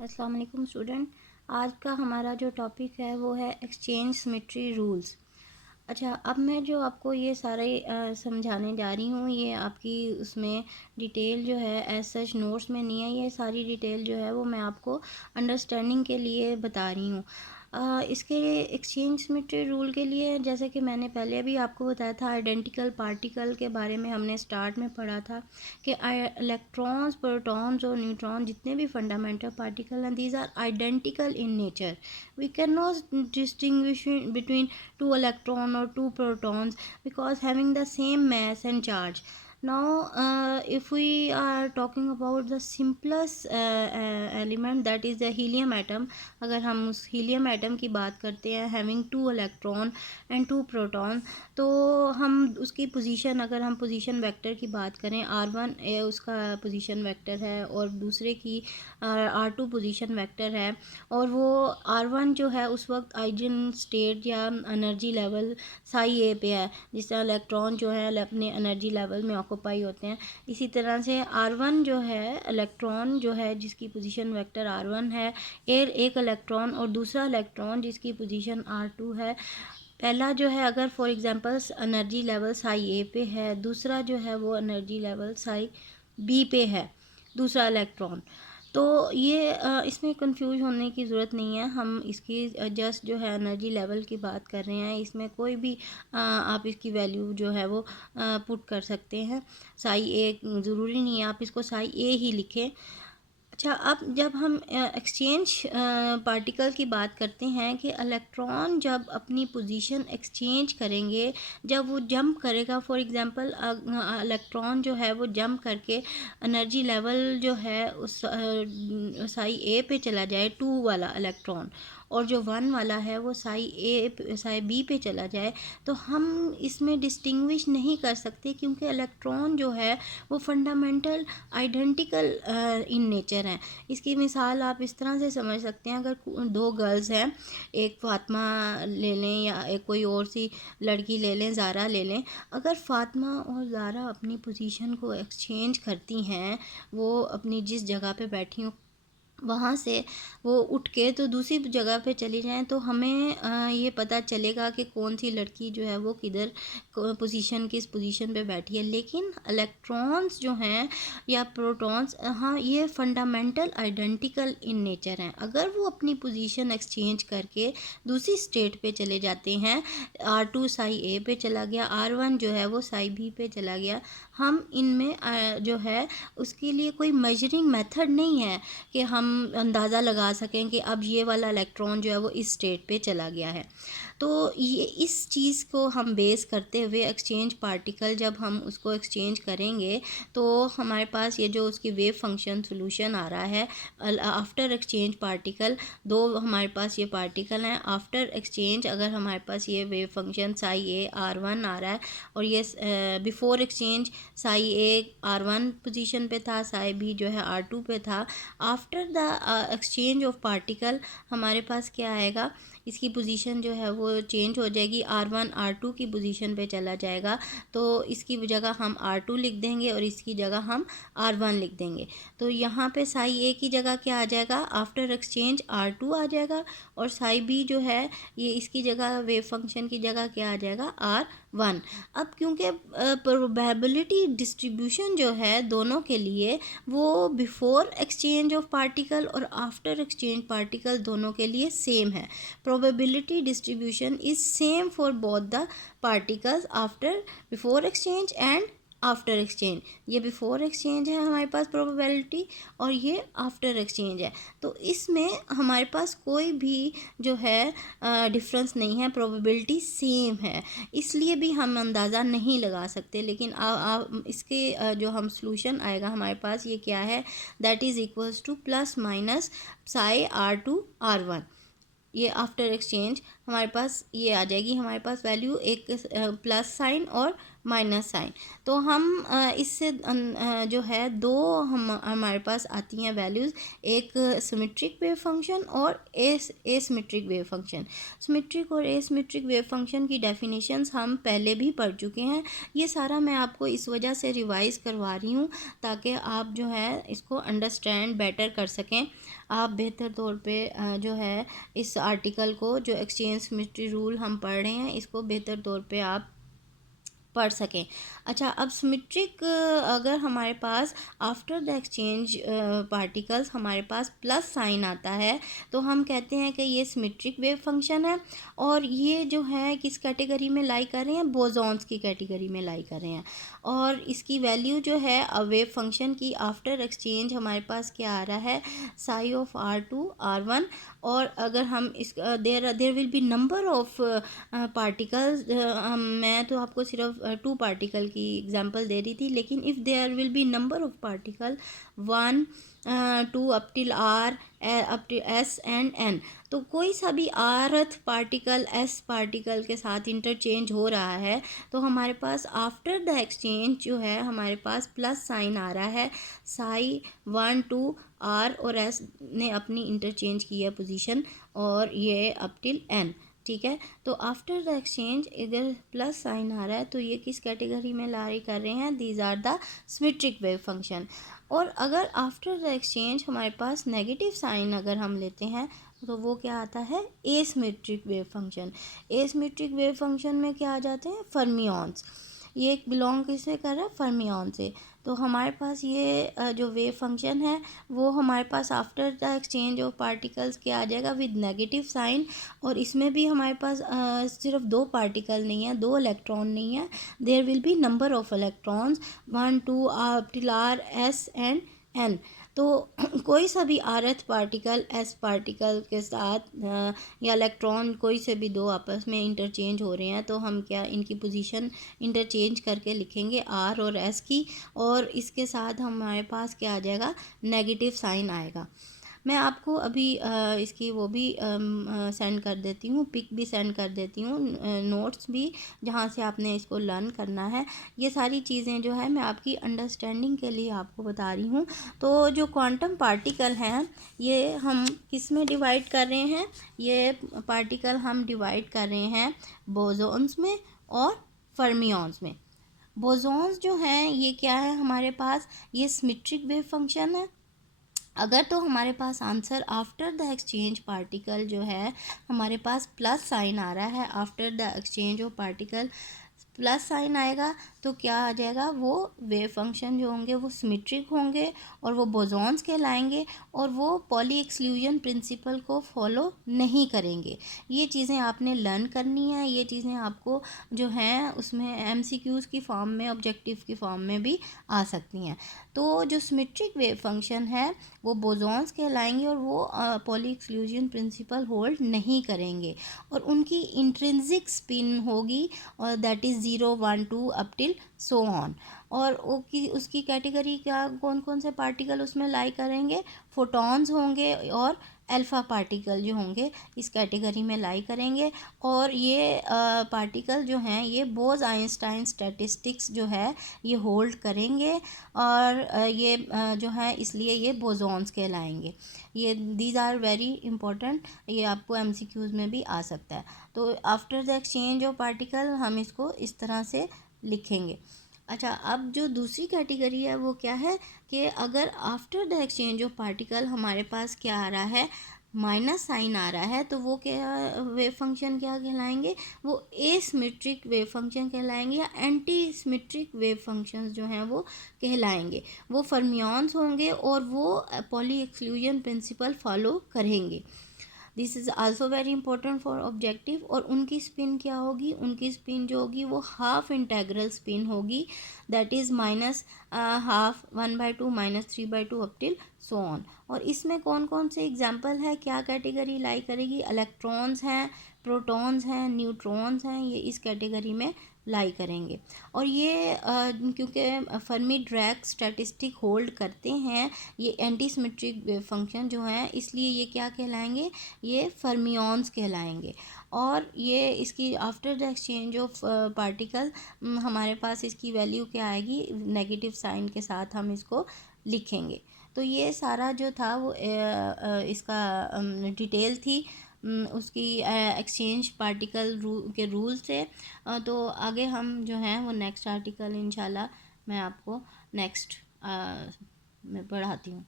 अस्सलाम वालेकुम स्टूडेंट। आज का हमारा जो टॉपिक है वो है एक्सचेंज सिमेट्री रूल्स। अच्छा, अब मैं जो आपको ये सारे समझाने जा रही हूँ, ये आपकी उसमें डिटेल जो है एज सच नोट्स में नहीं है। ये सारी डिटेल जो है वो मैं आपको अंडरस्टैंडिंग के लिए बता रही हूँ। इसके एक्सचेंज सिमेट्री रूल के लिए, जैसे कि मैंने पहले भी आपको बताया था, आइडेंटिकल पार्टिकल के बारे में हमने स्टार्ट में पढ़ा था कि इलेक्ट्रॉन्स, प्रोटॉन्स और न्यूट्रॉन जितने भी फंडामेंटल पार्टिकल हैं, these are identical in nature. We can not distinguish between two electron or two protons because having the same mass and charge. Now if we are talking about the simplest element, that is the helium atom. अगर हम उस helium atom की बात करते हैं having two electron and two proton, तो हम उसकी पोजीशन, अगर हम पोजीशन वेक्टर की बात करें, R1 उसका पोजीशन वेक्टर है और दूसरे की R2 पोजीशन वेक्टर है, और वो R1 जो है उस वक्त आइजन स्टेट या एनर्जी लेवल साई ए पे है, जिस तरह इलेक्ट्रॉन जो है अपने एनर्जी लेवल में ऑक्यूपाई होते हैं। इसी तरह से R1 जो है इलेक्ट्रॉन जो है जिसकी पोजीशन वेक्टर R1 है, एक इलेक्ट्रॉन और दूसरा इलेक्ट्रॉन जिसकी पोजीशन R2 है। पहला जो है अगर for example energy level psi A पे है, दूसरा जो है वो एनर्जी लेवल साई बी पे है, दूसरा इलेक्ट्रॉन। तो ये इसमें कंफ्यूज होने की ज़रूरत नहीं है। हम इसकी जस्ट जो है एनर्जी लेवल की बात कर रहे हैं। इसमें कोई भी आप इसकी वैल्यू जो है वो पुट कर सकते हैं। साई ए ज़रूरी नहीं है आप इसको साई ए ही लिखें। अच्छा, अब जब हम एक्सचेंज पार्टिकल की बात करते हैं कि इलेक्ट्रॉन जब अपनी पोजीशन एक्सचेंज करेंगे, जब वो जंप करेगा, फॉर एग्जांपल इलेक्ट्रॉन जो है वो जंप करके एनर्जी लेवल जो है उस साई ए पे चला जाए, 2 वाला इलेक्ट्रॉन, और जो 1 वाला है वो साई बी पे चला जाए, तो हम इसमें डिस्टिंग्विश नहीं कर सकते क्योंकि इलेक्ट्रॉन जो है वो फंडामेंटल आइडेंटिकल इन नेचर हैं। इसकी मिसाल आप इस तरह से समझ सकते हैं, अगर 2 गर्ल्स हैं, एक फातिमा ले लें या एक कोई और सी लड़की ले लें, ज़ारा ले लें। अगर फातिमा और ज़ारा अपनी पोजीशन को एक्सचेंज करती हैं, वो अपनी जिस जगह पे बैठी हों वहाँ से वो उठ के तो दूसरी जगह पे चली जाएं, तो हमें ये पता चलेगा कि कौन सी लड़की जो है वो किधर पोजीशन, किस पोजीशन पे बैठी है। लेकिन इलेक्ट्रॉन्स जो हैं या प्रोटॉन्स, हाँ, ये फंडामेंटल आइडेंटिकल इन नेचर हैं। अगर वो अपनी पोजीशन एक्सचेंज करके दूसरी स्टेट पे चले जाते हैं, R2 साई ए पे चला गया, R1 जो है वो साई बी पे चला गया, हम इनमें जो है उसके लिए कोई मेजरिंग मेथड नहीं है कि हम अंदाज़ा लगा सकें कि अब ये वाला इलेक्ट्रॉन जो है वो इस स्टेट पे चला गया है। तो ये इस चीज़ को हम बेस करते हुए एक्सचेंज पार्टिकल जब हम उसको एक्सचेंज करेंगे, तो हमारे पास ये जो उसकी वेव फंक्शन सॉल्यूशन आ रहा है आफ्टर एक्सचेंज पार्टिकल, 2 हमारे पास ये पार्टिकल हैं। आफ्टर एक्सचेंज अगर हमारे पास ये वेव फंक्शन साई ए R1 आ रहा है, और ये बिफोर एक्सचेंज साई ए R1 पोजीशन पे था, साई बी जो है R2 पे था। After the exchange of particle हमारे पास क्या आएगा, इसकी पोजीशन जो है वो चेंज हो जाएगी, R1 R2 की पोजीशन पे चला जाएगा, तो इसकी जगह हम R2 लिख देंगे और इसकी जगह हम R1 लिख देंगे। तो यहाँ पे साई ए की जगह क्या आ जाएगा, आफ्टर एक्सचेंज R2 आ जाएगा, और साई बी जो है ये इसकी जगह वेव फंक्शन की जगह क्या आ जाएगा, R1। अब क्योंकि प्रोबेबिलिटी डिस्ट्रीब्यूशन जो है दोनों के लिए वो बिफोर एक्सचेंज ऑफ पार्टिकल और आफ्टर एक्सचेंज पार्टिकल दोनों के लिए सेम है। probability distribution is same for both the particles after before exchange and after exchange. ये बिफोर एक्सचेंज है हमारे पास प्रोबेबिलिटी, और ये आफ्टर एक्सचेंज है। तो इसमें हमारे पास कोई भी जो है डिफरेंस नहीं है, प्रोबेबिलिटी सेम है, इसलिए भी हम अंदाज़ा नहीं लगा सकते। लेकिन इसके जो हम सॉल्यूशन आएगा हमारे पास, ये क्या है, that is equals two plus minus psi R2 R1। ये आफ्टर एक्सचेंज हमारे पास ये आ जाएगी, हमारे पास वैल्यू एक प्लस साइन और माइनस साइन। तो हम इससे जो है दो हमारे पास आती हैं वैल्यूज़, एक सिमेट्रिक वेव फंक्शन और एसिमेट्रिक वेव फंक्शन। सिमेट्रिक और एसिमेट्रिक वेव फंक्शन की डेफिनेशंस हम पहले भी पढ़ चुके हैं। ये सारा मैं आपको इस वजह से रिवाइज़ करवा रही हूँ ताकि आप जो है इसको अंडरस्टैंड बेटर कर सकें। आप बेहतर तौर पे जो है इस आर्टिकल को, जो एक्सचेंज सिमेट्री रूल हम पढ़ रहे हैं, इसको बेहतर तौर पे आप पढ़ सकें। अच्छा, अब सिमेट्रिक अगर हमारे पास आफ्टर द एक्सचेंज पार्टिकल्स हमारे पास प्लस साइन आता है तो हम कहते हैं कि ये सिमेट्रिक वेव फंक्शन है, और ये जो है किस कैटेगरी में लाई कर रहे हैं, बोसॉन्स की कैटेगरी में लाई कर रहे हैं। और इसकी वैल्यू जो है वेव फंक्शन की आफ्टर एक्सचेंज हमारे पास क्या आ रहा है, साई ऑफ R2 R1। और अगर हम इस there will be number of particles, मैं तो आपको सिर्फ 2 पार्टिकल की एग्जांपल दे रही थी, लेकिन if there will be number of particle 1 2 up till R up till S and N, तो कोई सा भी rth पार्टिकल S पार्टिकल के साथ इंटरचेंज हो रहा है तो हमारे पास आफ्टर द एक्सचेंज जो है हमारे पास प्लस साइन आ रहा है, साई 1 2 R और S ने अपनी इंटरचेंज की है पोजीशन, और ये अप टिल N। ठीक है, तो आफ्टर द एक्सचेंज इधर प्लस साइन आ रहा है, तो ये किस कैटेगरी में लाई कर रहे हैं, these are the symmetric wave function. और अगर आफ्टर द एक्सचेंज हमारे पास नेगेटिव साइन अगर हम लेते हैं तो वो क्या आता है, asymmetric wave function. Asymmetric wave function में क्या आ जाते हैं, फर्मियंस। ये बिलोंग किससे कर रहा है, फर्मियन से। तो हमारे पास ये जो वेव फंक्शन है वो हमारे पास after the exchange of particles क्या आ जाएगा, विद नेगेटिव साइन। और इसमें भी हमारे पास सिर्फ 2 पार्टिकल नहीं है, 2 इलेक्ट्रॉन नहीं है, there will be number of electrons 1 2 till R S and N। तो कोई सा भी rth पार्टिकल S पार्टिकल के साथ या इलेक्ट्रॉन कोई से भी 2 आपस में इंटरचेंज हो रहे हैं तो हम क्या इनकी पोजीशन इंटरचेंज करके लिखेंगे R और S की, और इसके साथ हमारे पास क्या आ जाएगा, नेगेटिव साइन आएगा। मैं आपको अभी इसकी वो भी सेंड कर देती हूँ, पिक भी सेंड कर देती हूँ, नोट्स भी, जहाँ से आपने इसको लर्न करना है। ये सारी चीज़ें जो है मैं आपकी अंडरस्टैंडिंग के लिए आपको बता रही हूँ। तो जो क्वांटम पार्टिकल हैं ये हम किस में डिवाइड कर रहे हैं, ये पार्टिकल हम डिवाइड कर रहे हैं बोसॉन्स में और फर्मियंस में। बोसॉन्स जो हैं ये क्या है हमारे पास, ये सिमेट्रिक वेव फंक्शन है। अगर तो हमारे पास answer after the exchange particle जो है हमारे पास प्लस साइन आ रहा है, after the exchange of particle plus sign आएगा तो क्या आ जाएगा, वो वेव फंक्शन जो होंगे वो सिमेट्रिक होंगे और वो बोसॉन्स कहलाएंगे, और वो पॉली एक्सक्लूजन प्रिंसिपल को फॉलो नहीं करेंगे। ये चीज़ें आपने लर्न करनी है, ये चीज़ें आपको जो हैं उसमें MCQs की फॉर्म में, ऑब्जेक्टिव की फॉर्म में भी आ सकती हैं। तो जो सिमेट्रिक वेव फंक्शन है वो बोसॉन्स कहलाएंगे और वो पॉली एक्सक्लूजन प्रिंसिपल होल्ड नहीं करेंगे, और उनकी इंट्रिंसिक स्पिन होगी और that is 0 1 2 up till so on. और उसकी कैटेगरी क्या, कौन कौन से पार्टिकल उसमें लाई करेंगे, फोटॉन्स होंगे और अल्फ़ा पार्टिकल जो होंगे इस कैटेगरी में लाई करेंगे। और ये पार्टिकल जो हैं ये बोस आइंस्टाइन स्टैटिस्टिक्स जो है ये होल्ड करेंगे, और ये जो है इसलिए ये बोसॉन्स कहलाएंगे। ये दीज आर वेरी इंपॉर्टेंट, ये आपको MCQs में भी आ सकता है। तो after the exchange of particle हम इसको इस तरह से लिखेंगे। अच्छा, अब जो दूसरी कैटेगरी है वो क्या है कि अगर after the exchange of particle हमारे पास क्या आ रहा है, माइनस साइन आ रहा है, तो वो क्या वेव फंक्शन क्या कहलाएंगे, वो एसिमेट्रिक वेव फंक्शन कहलाएंगे या एंटी सिमेट्रिक वेव फंक्शंस जो हैं वो कहलाएंगे। वो फर्मियंस होंगे और वो पॉली एक्सक्लूजन प्रिंसिपल फॉलो करेंगे। This is also very important for objective. और उनकी स्पिन क्या होगी, उनकी स्पिन जो होगी वो हाफ इंटेग्रल स्पिन होगी, that is minus half 1/2 -3/2 up till so on. और इसमें कौन कौन से एग्जाम्पल है, क्या कैटेगरी लाई करेगी, इलेक्ट्रॉन्स हैं, प्रोटॉन्स हैं, न्यूट्रॉन्स हैं, ये इस कैटेगरी में लाई करेंगे। और ये क्योंकि फर्मी ड्रैग स्टैटिस्टिक होल्ड करते हैं ये एंटी सिमेट्रिक फंक्शन जो हैं, इसलिए ये क्या कहलाएंगे, ये फर्मियंस कहलाएंगे। और ये इसकी after the exchange of particle हमारे पास इसकी वैल्यू क्या आएगी, नेगेटिव साइन के साथ हम इसको लिखेंगे। तो ये सारा जो था वो इसका डिटेल थी उसकी एक्सचेंज पार्टिकल के रूल से। तो आगे हम जो हैं वो नेक्स्ट आर्टिकल इंशाल्लाह मैं आपको नेक्स्ट में पढ़ाती हूँ।